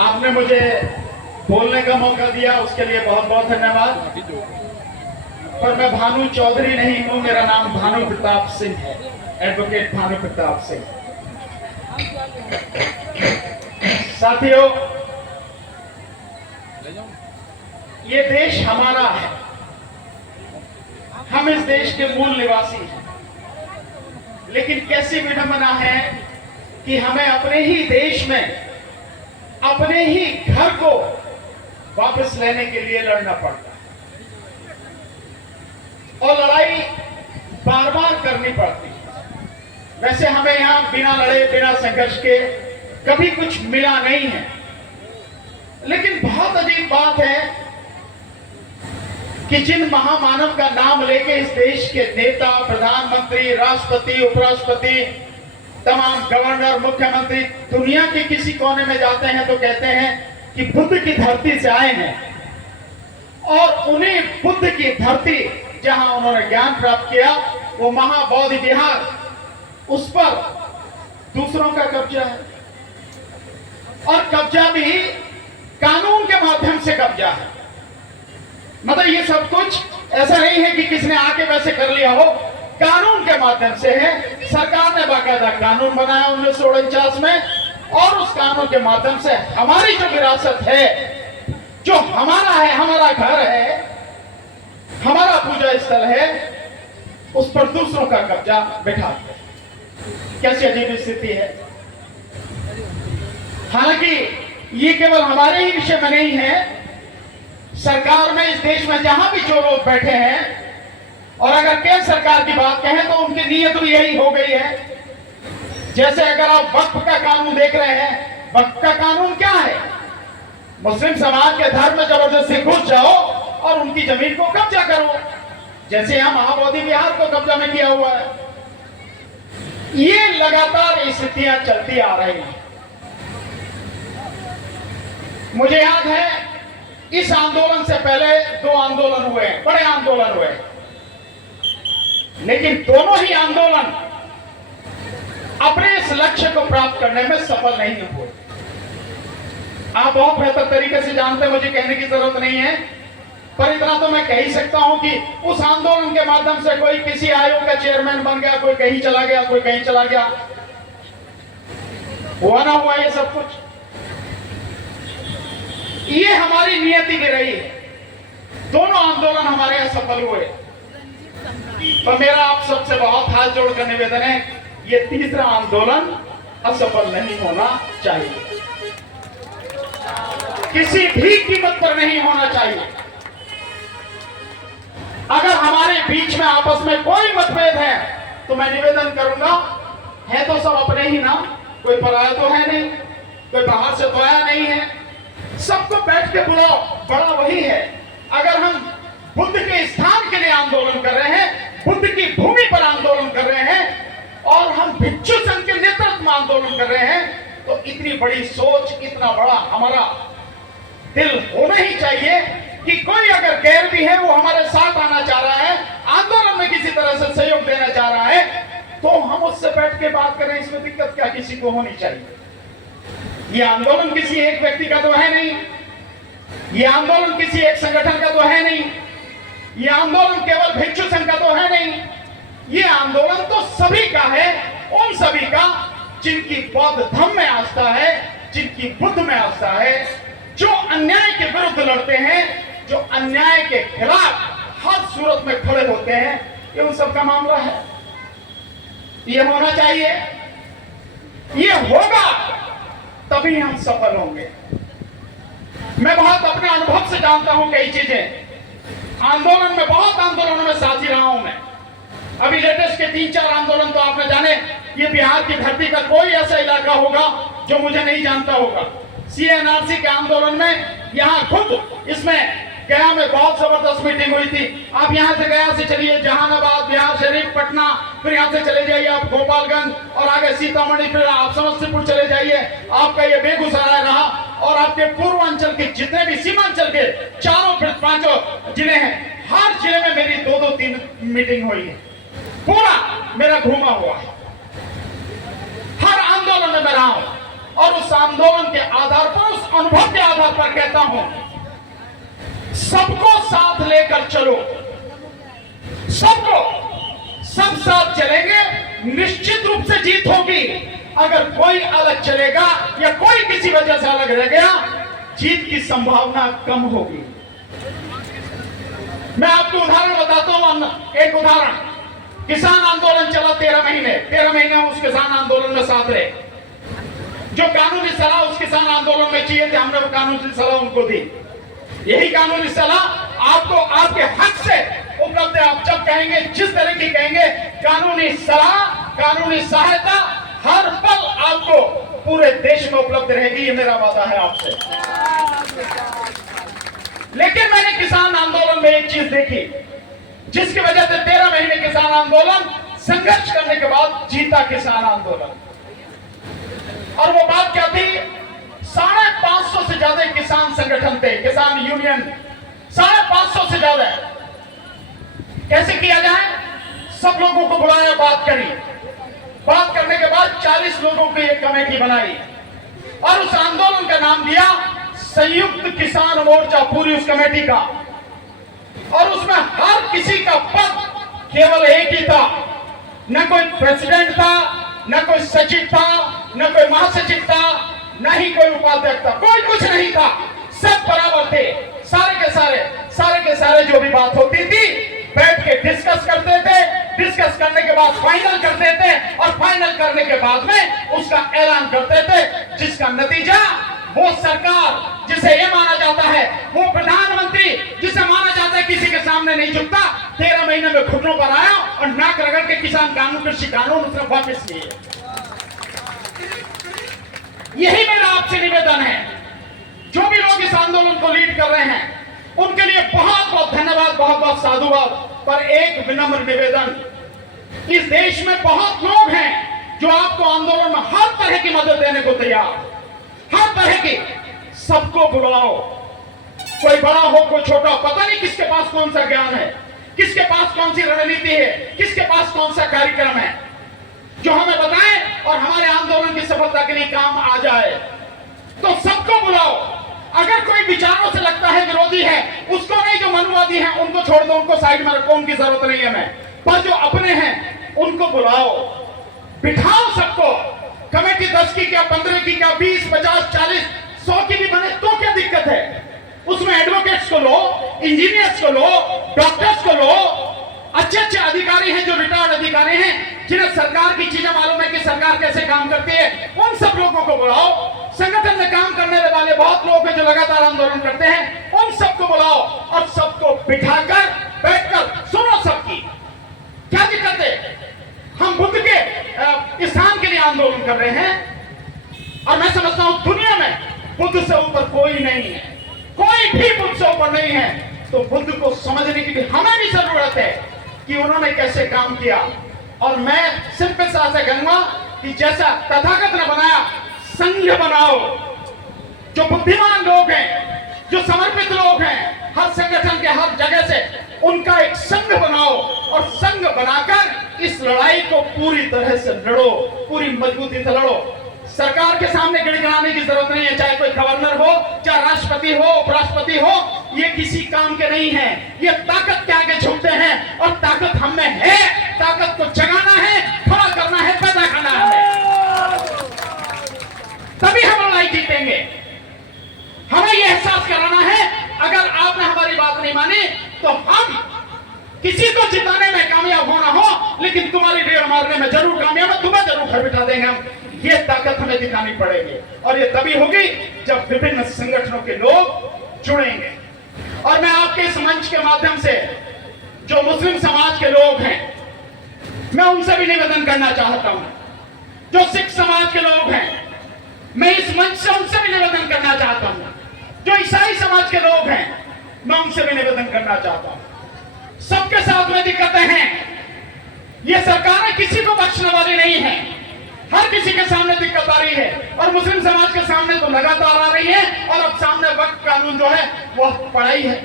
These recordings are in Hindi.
आपने मुझे बोलने का मौका दिया, उसके लिए बहुत बहुत धन्यवाद। पर मैं भानु चौधरी नहीं हूं, मेरा नाम भानु प्रताप सिंह है, एडवोकेट भानु प्रताप सिंह। साथियों, ये देश हमारा है, हम इस देश के मूल निवासी हैं। लेकिन कैसी विडंबना है कि हमें अपने ही देश में अपने ही घर को वापस लेने के लिए लड़ना पड़ता है, और लड़ाई बार बार करनी पड़ती है। वैसे हमें यहां बिना लड़े बिना संघर्ष के कभी कुछ मिला नहीं है, लेकिन बहुत अजीब बात है कि जिन महामानव का नाम लेके इस देश के नेता, प्रधानमंत्री, राष्ट्रपति, उपराष्ट्रपति, तमाम गवर्नर, मुख्यमंत्री दुनिया के किसी कोने में जाते हैं तो कहते हैं कि बुद्ध की धरती से आए हैं, और उन्हीं बुद्ध की धरती जहां उन्होंने ज्ञान प्राप्त किया, वो महाबौद्धि विहार, उस पर दूसरों का कब्जा है, और कब्जा भी कानून के माध्यम से कब्जा है। मतलब ये सब कुछ ऐसा नहीं है कि किसने आके वैसे कर लिया हो, कानून के माध्यम से है। सरकार ने बाकायदा कानून बनाया 1949 में, और उस कानून के माध्यम से हमारी जो विरासत है, जो हमारा है, हमारा घर है, हमारा पूजा स्थल है, उस पर दूसरों का कब्जा बैठा दिया। कैसी अजीब स्थिति है। हालांकि ये केवल हमारे ही विषय में नहीं है, सरकार में, इस देश में जहां भी जो लोग बैठे हैं, और अगर केंद्र सरकार की बात कहें तो उनकी नीयत भी यही हो गई है। जैसे अगर आप वक्फ का कानून देख रहे हैं, वक्फ का कानून क्या है? मुस्लिम समाज के धर्म में जबरदस्ती घुस जाओ और उनकी जमीन को कब्जा करो, जैसे यहां महाबौद्धि विहार को कब्जा में किया हुआ है। ये लगातार स्थितियां चलती आ रही हैं। मुझे याद है इस आंदोलन से पहले 2 आंदोलन हुए, बड़े आंदोलन हुए, लेकिन दोनों ही आंदोलन अपने इस लक्ष्य को प्राप्त करने में सफल नहीं हुए। आप बहुत बेहतर तरीके से जानते हैं, मुझे कहने की जरूरत नहीं है, पर इतना तो मैं कह ही सकता हूं कि उस आंदोलन के माध्यम से कोई किसी आयोग का चेयरमैन बन गया, कोई कहीं चला गया, कोई कहीं चला गया। हुआ ना हुआ ये सब कुछ, ये हमारी नियति भी रही है। दोनों आंदोलन हमारे यहां सफल हुए, पर मेरा आप सबसे बहुत हाथ जोड़कर निवेदन है, ये तीसरा आंदोलन असफल नहीं होना चाहिए, किसी भी कीमत पर नहीं होना चाहिए। अगर हमारे बीच में आपस में कोई मतभेद है तो मैं निवेदन करूंगा, है तो सब अपने ही ना, कोई पराया तो है नहीं, कोई बाहर से तो आया नहीं है, सबको बैठ के बुलाओ, बड़ा वही है। अगर हम बुद्ध के स्थान के लिए आंदोलन कर रहे हैं, बुद्ध की भूमि पर आंदोलन कर रहे हैं, और हम भिक्षु संघ के नेतृत्व में आंदोलन कर रहे हैं, तो इतनी बड़ी सोच, इतना बड़ा हमारा दिल होना ही चाहिए कि कोई अगर गैर भी है, वो हमारे साथ आना चाह रहा है, आंदोलन में किसी तरह से सहयोग देना चाह रहा है, तो हम उससे बैठ के बात करें, इसमें दिक्कत क्या किसी को होनी चाहिए। ये आंदोलन किसी एक व्यक्ति का तो है नहीं, ये आंदोलन किसी एक संगठन का तो है नहीं, ये आंदोलन केवल भिक्षु संघ का तो है नहीं, ये आंदोलन तो सभी का है, उन सभी का जिनकी बौद्ध धर्म में आस्था है, जिनकी बुद्ध में आस्था है, जो अन्याय के विरुद्ध लड़ते हैं, जो अन्याय के खिलाफ हर सूरत में खड़े होते हैं, ये उन सब का मामला है। ये होना चाहिए, ये होगा तभी हम सफल होंगे। मैं बहुत अपने अनुभव से जानता हूं कई चीजें, आंदोलन में, बहुत आंदोलनों में साथी रहा हूं मैं। अभी लेटेस्ट के 3-4 आंदोलन तो आपने जाने, ये बिहार की धरती का कोई ऐसा इलाका होगा जो मुझे नहीं जानता होगा। CNRC के आंदोलन में यहाँ खुद इसमें गया में बहुत जबरदस्त मीटिंग हुई थी। आप यहाँ से गया से चलिए जहानाबाद, बिहार शरीफ, पटना, फिर यहाँ से चले जाइए आप गोपालगंज, और आगे सीतामढ़ी, फिर आप समस्तीपुर चले जाइए, आपका ये बेगूसराय रहा, और आपके पूर्वांचल के जितने भी सीमांचल के 4 फिर 5 जिले हैं, हर जिले में मेरी 2-3 मीटिंग हुई है, पूरा मेरा घूमा हुआ है, हर आंदोलन में मैं रहा हूं। और उस आंदोलन के आधार पर, उस अनुभव के आधार पर कहता हूं, सबको साथ लेकर चलो, सबको, सब साथ चलेंगे, निश्चित रूप से जीत होगी। अगर कोई अलग चलेगा या कोई किसी वजह से अलग रह गया, जीत की संभावना कम होगी। मैं आपको उदाहरण बताता हूं, एक उदाहरण। किसान आंदोलन चला 13 महीने उस किसान आंदोलन में साथ रहे। जो कानूनी सलाह उस किसान आंदोलन में चाहिए थे, हमने वो कानूनी सलाह उनको दी। यही कानूनी सलाह आपको आपके हक से उपलब्ध है। आप जब कहेंगे, जिस तरह की कहेंगे, कानूनी सलाह, कानूनी सहायता हर पल आपको पूरे देश में उपलब्ध रहेगी, ये मेरा वादा है आपसे। लेकिन मैंने किसान आंदोलन में एक चीज देखी, जिसकी वजह से 13 महीने किसान आंदोलन संघर्ष करने के बाद जीता किसान आंदोलन। और वो बात क्या थी? 550 से ज्यादा किसान संगठन थे, किसान यूनियन 550 से ज्यादा। कैसे किया जाए? सब लोगों को बुलाया, बात करी। बात करने के बाद 40 लोगों की एक कमेटी बनाई और उस आंदोलन का नाम दिया संयुक्त किसान मोर्चा, पूरी उस कमेटी का। और उसमें हर किसी का पद केवल एक ही था, न कोई प्रेसिडेंट था, न कोई सचिव था, न कोई महासचिव था, न ही कोई उपाध्यक्ष था, कोई कुछ नहीं था, सब बराबर थे। सारे के सारे जो भी बात होती थी, बैठ के डिस्कस करते थे, डिस्कस करने के बाद फाइनल करते थे, और फाइनल करने के बाद में उसका ऐलान करते थे, जिसका नतीजा वो सरकार जिसे ये माना जाता है, वो प्रधानमंत्री जिसे माना जाता है किसी के सामने नहीं झुकता, 13 महीने में घुटनों पर आया और नाक रगड़ के किसान कानून, कृषि कानून उसने वापस लिए। यही मेरा आपसे निवेदन है। जो भी लोग इस आंदोलन को लीड कर रहे हैं, उनके लिए बहुत बहुत धन्यवाद, बहुत बहुत साधुवाद। पर एक विनम्र निवेदन, इस देश में बहुत लोग हैं जो आपको आंदोलन में हर तरह की मदद देने को तैयार, हर तरह की। सबको बुलाओ, कोई बड़ा हो कोई छोटा, पता नहीं किसके पास कौन सा ज्ञान है, किसके पास कौन सी रणनीति है, किसके पास कौन सा कार्यक्रम है, जो हमें बताएं और हमारे आंदोलन की सफलता के लिए काम आ जाए। तो सबको बुलाओ। अगर कोई विचारों से लगता है विरोधी है, उसको नहीं, जो मनुवादी हैं उनको छोड़ दो, उनको साइड में रखो, उनकी जरूरत नहीं है हमें। पर जो अपने हैं उनको बुलाओ, बिठाओ सबको। कमेटी 10 की क्या, 15 की क्या, 20, 50, 40, 100 की भी बने तो क्या दिक्कत है? उसमें एडवोकेट्स को लो, इंजीनियर्स को लो, डॉक्टर्स को लो, अच्छे अच्छे अधिकारी हैं जो रिटायर्ड अधिकारी हैं, जिन्हें सरकार की चीजें मालूम है कि सरकार कैसे काम करती है, उन सब लोगों को बुलाओ। संगठन में काम करने वाले बहुत लोग हैं जो लगातार आंदोलन करते हैं, उन सबको बुलाओ और सबको बिठाकर बैठकर सुनो सबकी क्या दिक्कत है। हम बुद्ध के स्थान के लिए आंदोलन कर रहे हैं, और मैं समझता हूं दुनिया में बुद्ध से ऊपर कोई नहीं है, कोई भी बुद्ध से ऊपर नहीं है। तो बुद्ध को समझने की भी हमें भी जरूरत है कि उन्होंने कैसे काम किया। और मैं सिर्फ इस आशा कहूंगा कि जैसा तथागत ने बनाया, संघ बनाओ। जो बुद्धिमान लोग हैं, जो समर्पित लोग हैं, हर संगठन के हर जगह से उनका एक संघ बनाओ, और संघ बनाकर इस लड़ाई को पूरी तरह से लड़ो, पूरी मजबूती से लड़ो। सरकार के सामने गिड़गिड़ाने की जरूरत नहीं है, चाहे कोई गवर्नर हो, चाहे राष्ट्रपति हो, उपराष्ट्रपति हो, ये किसी काम के नहीं है। ये ताकत के आगे झुकते हैं, और ताकत हम में है। ताकत को जगाना है, खड़ा करना है, पैदा करना है, तभी हम लड़ाई जीतेंगे। हमें यह एहसास कराना है, अगर आपने हमारी बात नहीं मानी तो हम किसी को जिताने में कामयाब होना हो, लेकिन तुम्हारी रेड़ मारने में जरूर कामयाब है, तुम्हें जरूर घर बिठा देंगे हम। ये ताकत हमें दिखानी पड़ेगी, और ये तभी होगी जब विभिन्न संगठनों के लोग जुड़ेंगे। और मैं आपके इस मंच के माध्यम से जो मुस्लिम समाज के लोग हैं, मैं उनसे भी निवेदन करना चाहता हूं। जो सिख समाज के लोग हैं, मैं इस मंच से उनसे भी निवेदन करना चाहता हूं। जो ईसाई समाज के लोग हैं, मैं उनसे भी निवेदन करना चाहता हूं। सबके साथ में दिक्कतें हैं। ये सरकारें किसी को बख्शने वाली नहीं है, हर किसी के सामने दिक्कत आ रही है, और मुस्लिम समाज के सामने तो लगातार आ रही है। और अब सामने वक्फ कानून जो है वो पढ़ाई है।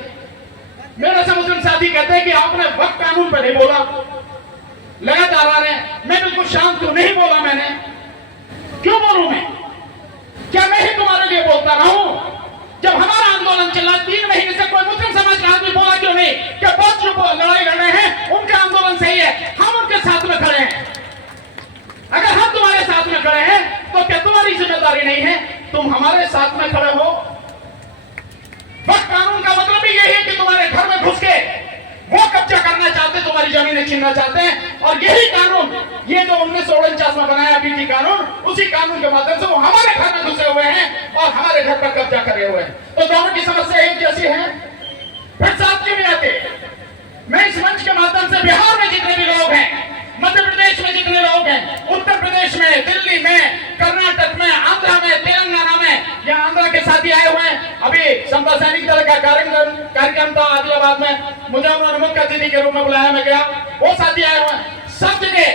मेरे से मुस्लिम साथी कहते हैं कि आपने वक्फ कानून पर नहीं बोला, लगातार आ रहे हैं। मैं बिल्कुल शांत हूं, नहीं बोला मैंने। क्यों बोलूं मैं? समझदारी नहीं है, तुम हमारे साथ में खड़े हो। वक्त कानून का मतलब भी यही है कि तुम्हारे घर में घुस के वो कब्जा करना चाहते, तुम्हारी जमीनें छीनना चाहते हैं। और यही कानून, ये जो 1949 में बनाया बीटी कानून, उसी कानून के माध्यम से वो हमारे घर में घुसे हुए हैं और हमारे घर पर कब्जा करे हुए हैं। तो दोनों की समस्या एक जैसी है, फिर साथ क्यों नहीं आते? मैं इस मंच के माध्यम से बिहार में जितने भी लोग हैं, मध्य प्रदेश में जितने लोग हैं, उत्तर प्रदेश में, दिल्ली में, कर्नाटक में, आंध्र में, तेलंगाना में, यहाँ आंध्र के साथी आए हुए हैं। अभी समता सैनिक दल का कार्यक्रम था आदिलाबाद में, मुझे उन्होंने मुख्य अतिथि के रूप में बुलाया, मैं गया, वो साथी आए हुए हैं। सब जगह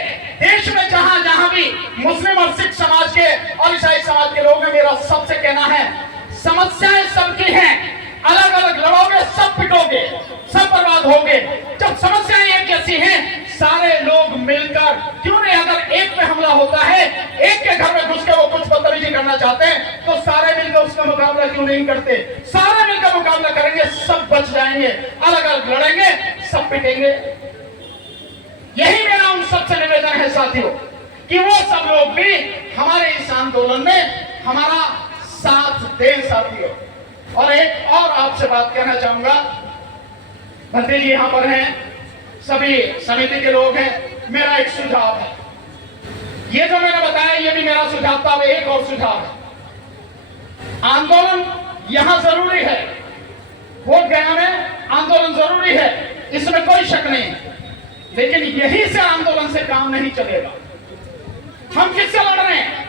देश में जहां जहां भी मुस्लिम और सिख समाज के और ईसाई समाज के लोग हैं, मेरा सबसे कहना है, समस्याएं सबकी हैं, अलग अलग लड़ोगे, सब पिटोगे, सब बर्बाद होगे। जब समस्याएं एक जैसी हैं, सारे लोग मिलकर, क्यों नहीं, अगर एक पे हमला होता है, एक के घर में घुस के वो कुछ बदतमीजी करना चाहते हैं, तो सारे मिलकर उसका मुकाबला क्यों नहीं करते? सारे मिलकर मुकाबला करेंगे, सब बच जाएंगे। अलग अलग लड़ेंगे, सब पिटेंगे। यही मेरा उन सबसे निवेदन है साथियों, कि वो सब लोग भी हमारे इस आंदोलन में हमारा साथ दें साथियों। और एक और आपसे बात कहना चाहूंगा, भंते जी यहां पर हैं, सभी समिति के लोग हैं, मेरा एक सुझाव है, ये जो मैंने बताया ये भी मेरा सुझाव था। एक और सुझाव है, आंदोलन यहां जरूरी है, वोट गया में आंदोलन जरूरी है, इसमें कोई शक नहीं है, लेकिन यही से आंदोलन से काम नहीं चलेगा। हम किससे लड़ रहे हैं?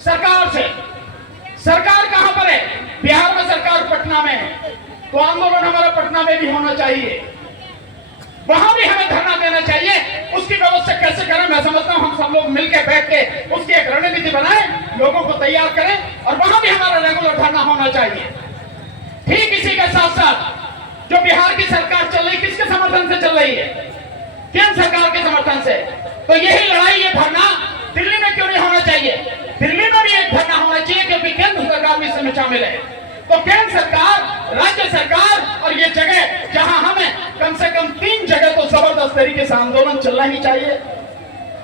सरकार से। सरकार कहां पर है? बिहार में सरकार पटना में है, तो आंदोलन हमारा पटना में भी होना चाहिए, वहां भी हमें धरना देना चाहिए। उसकी व्यवस्था कैसे करें? मैं समझता हूं हम सब लोग मिलकर बैठ के उसकी एक रणनीति बनाएं, लोगों को तैयार करें, और वहां भी हमारा रेगुलर धरना होना चाहिए। ठीक इसी के साथ साथ जो बिहार की सरकार चल रही, किसके समर्थन से चल रही है? केंद्र सरकार के समर्थन से। तो यही लड़ाई, ये धरना दिल्ली में क्यों नहीं होना चाहिए? दिल्ली में भी एक धरना होना चाहिए, क्योंकि केंद्र सरकार भी इसमें शामिल है। तो केंद्र सरकार, राज्य सरकार और ये जगह जहां हमें कम से कम 3 जगह तो जबरदस्त तरीके से आंदोलन चलना ही चाहिए।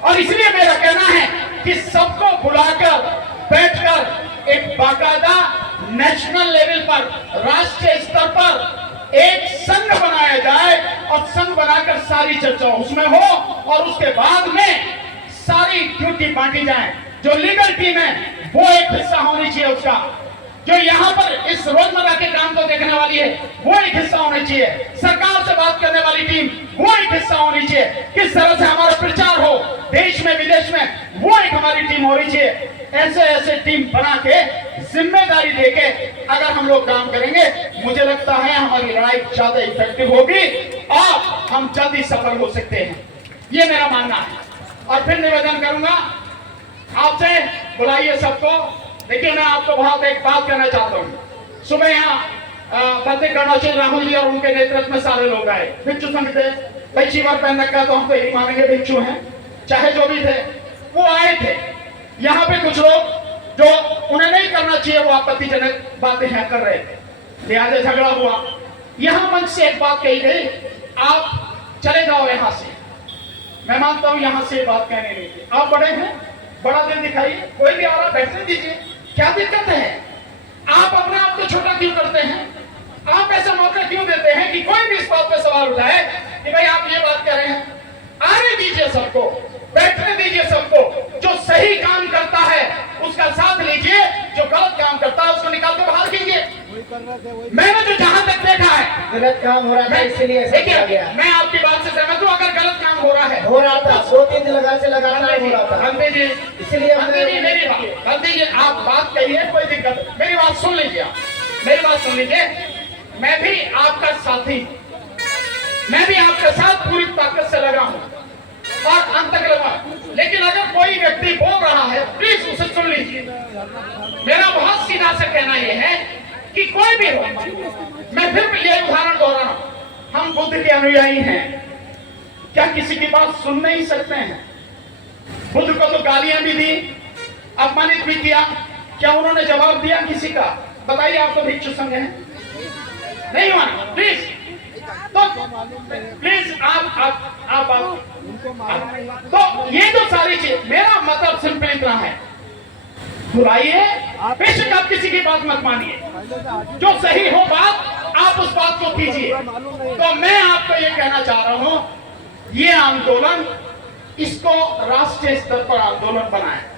और इसलिए मेरा कहना है कि सबको बुलाकर बैठकर एक बाकायदा नेशनल लेवल पर, राष्ट्रीय स्तर पर एक संघ बनाया जाए, और संघ बनाकर सारी चर्चा उसमें हो, और उसके बाद में सारी ड्यूटी बांटी जाए। जो लीगल टीम है वो एक हिस्सा होनी चाहिए उसका, जो यहाँ पर इस रोजमर्रा के काम को देखने वाली है वो एक हिस्सा होनी चाहिए, सरकार से बात करने वाली टीम वो एक हिस्सा होनी चाहिए, किस तरह से हमारा प्रचार हो देश में विदेश में वो एक हमारी टीम होनी चाहिए। ऐसे ऐसे टीम बना के जिम्मेदारी देके अगर हम लोग काम करेंगे, मुझे लगता है हमारी लड़ाई ज्यादा इफेक्टिव होगी और हम जल्दी सफल हो सकते हैं, ये मेरा मानना है। और फिर निवेदन करूंगा आपसे, बुलाइए सबको। देखिए मैं आपको बहुत एक बात कहना चाहता हूँ, सुबह यहाँ फतेह गणाचल राहुल जी और उनके नेतृत्व में सारे लोग आए, भिक्षु संघ थे, भाई चीवर पहन रखा तो हम तो यही मानेंगे भिक्षु हैं, चाहे जो भी थे वो आए थे। यहाँ पे कुछ लोग जो उन्हें नहीं करना चाहिए वो आपत्तिजनक बातें हैं कर रहे थे, लिहाजा झगड़ा हुआ। यहाँ मंच से एक बात कही गई, आप चले जाओ यहाँ से। मैं मानता हूँ यहाँ से बात कहने नहीं थी, आप बड़े हैं, बड़ा दिल दिखाइए, कोई भी आ रहा बैठने दीजिए, क्या दिक्कत है? आप अपने आप को छोटा क्यों करते हैं? आप ऐसा मौका क्यों देते हैं कि कोई भी इस बात पे सवाल उठाए कि भाई आप ये बात कह रहे हैं? आने दीजिए सबको, बैठने दीजिए सबको, जो सही काम करता है उसका साथ लीजिए, जो गलत काम करता है उसको निकाल के बाहर कीजिए। मैंने जो जहां तक देखा है गलत काम हो रहा था, इसलिए ऐसा किया गया। मैं आपकी बात से सहमत हूँ, अगर गलत काम हो रहा था 2-3 दिन लगा से लगातार हो रहा था, बंदे जी, इसलिए मेरी बात, बंदे जी आप बात कहिए, कोई दिक्कत, मेरी बात सुन लीजिए, मेरी बात सुन लीजिए। मैं भी आपका साथी, मैं भी आपके साथ पूरी ताकत से लगा हूँ और अंत तक लगा, लेकिन अगर कोई व्यक्ति बोल रहा है प्लीज उसे सुन लीजिए। मेरा बहुत सीधा से कहना यह है कि कोई भी हो, मैं फिर भी ये उदाहरण दोहरा रहा हूं, हम बुद्ध के अनुयायी हैं, क्या किसी की बात सुन नहीं सकते हैं? बुद्ध को तो गालियां भी दी, अपमानित भी किया, क्या उन्होंने जवाब दिया किसी का? बताइए, आप तो भिक्षु संघ हैं, नहीं माना? प्लीज, तो प्लीज आप तो ये जो सारी चीज, मेरा मतलब सिंपल इतना है, बुलाइए, बेशक आप किसी की बात मत मानिए, जो सही हो बात आप उस बात को कीजिए। तो मैं आपको ये कहना चाह रहा हूं, ये आंदोलन, इसको राष्ट्रीय स्तर पर आंदोलन बनाएं।